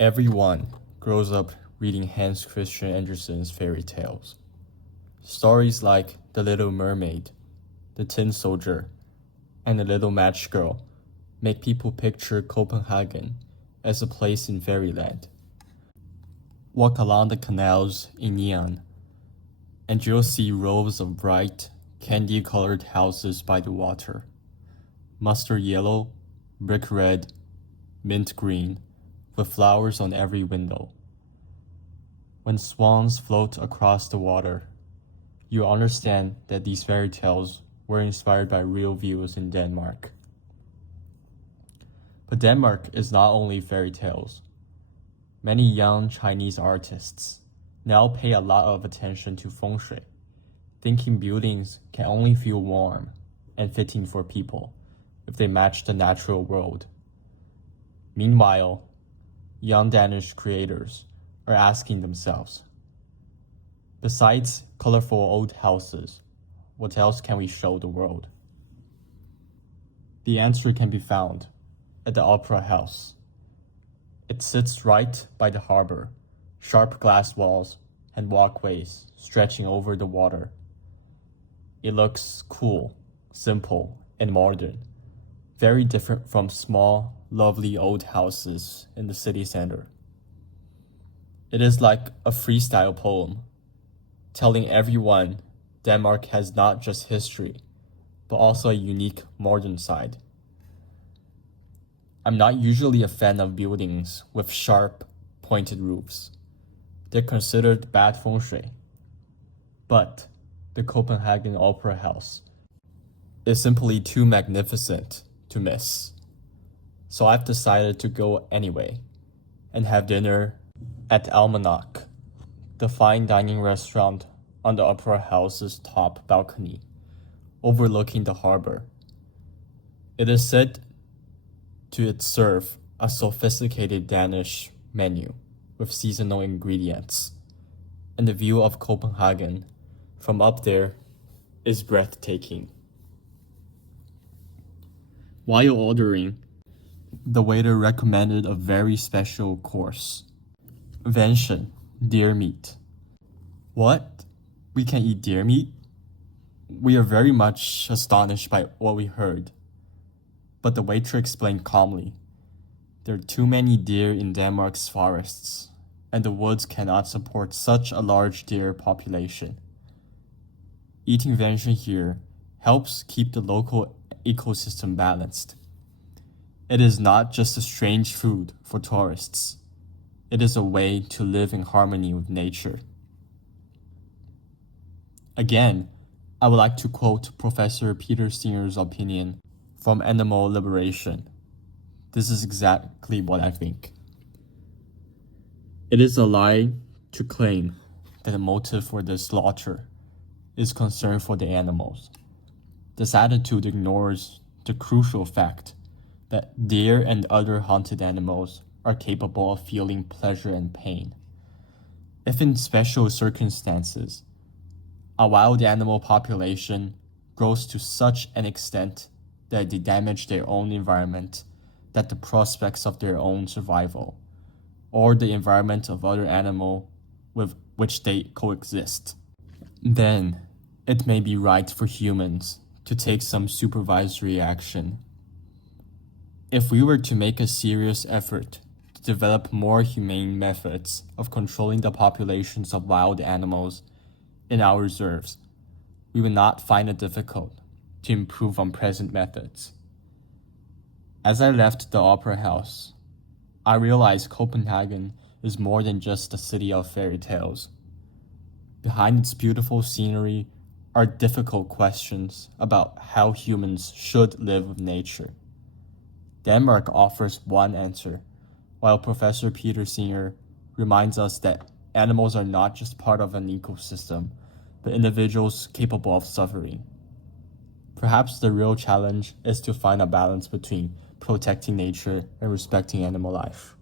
Everyone grows up reading Hans Christian Andersen's fairy tales. Stories like The Little Mermaid, The Tin Soldier, and The Little Match Girl make people picture Copenhagen as a place in fairyland. Walk along the canals in neon, and you'll see rows of bright, candy-colored houses by the water. Mustard yellow, brick red, mint green, with flowers on every window. When swans float across the water, you understand that these fairy tales were inspired by real views in Denmark. But Denmark is not only fairy tales. Many young Chinese artists now pay a lot of attention to feng shui, thinking buildings can only feel warm and fitting for people if they match the natural world. Meanwhile, young Danish creators are asking themselves, besides colorful old houses, what else can we show the world? The answer can be found at the Opera House. It sits right by the harbor, sharp glass walls and walkways stretching over the water. It looks cool, simple, and modern, very different from small, lovely old houses in the city center. It is like a freestyle poem, telling everyone Denmark has not just history, but also a unique modern side. I'm not usually a fan of buildings with sharp, pointed roofs. They're considered bad feng shui. But the Copenhagen Opera House is simply too magnificent to miss. So I've decided to go anyway and have dinner at Almanac, the fine dining restaurant on the Opera House's top balcony, overlooking the harbor. It is said to serve a sophisticated Danish menu with seasonal ingredients, and the view of Copenhagen from up there is breathtaking. While ordering, the waiter recommended a very special course. Venison, deer meat. What? We can eat deer meat? We are very much astonished by what we heard. But the waiter explained calmly, there are too many deer in Denmark's forests, and the woods cannot support such a large deer population. Eating venison here helps keep the local ecosystem balanced. It is not just a strange food for tourists. It is a way to live in harmony with nature. Again, I would like to quote Professor Peter Singer's opinion from Animal Liberation. This is exactly what I think. It is a lie to claim that the motive for the slaughter is concern for the animals. This attitude ignores the crucial fact that deer and other hunted animals are capable of feeling pleasure and pain. If in special circumstances, a wild animal population grows to such an extent that they damage their own environment, that the prospects of their own survival, or the environment of other animal with which they coexist, then it may be right for humans to take some supervisory action. If we were to make a serious effort to develop more humane methods of controlling the populations of wild animals in our reserves, we would not find it difficult to improve on present methods. As I left the Opera House, I realized Copenhagen is more than just a city of fairy tales. Behind its beautiful scenery are difficult questions about how humans should live with nature. Denmark offers one answer, while Professor Peter Singer reminds us that animals are not just part of an ecosystem, but individuals capable of suffering. Perhaps the real challenge is to find a balance between protecting nature and respecting animal life.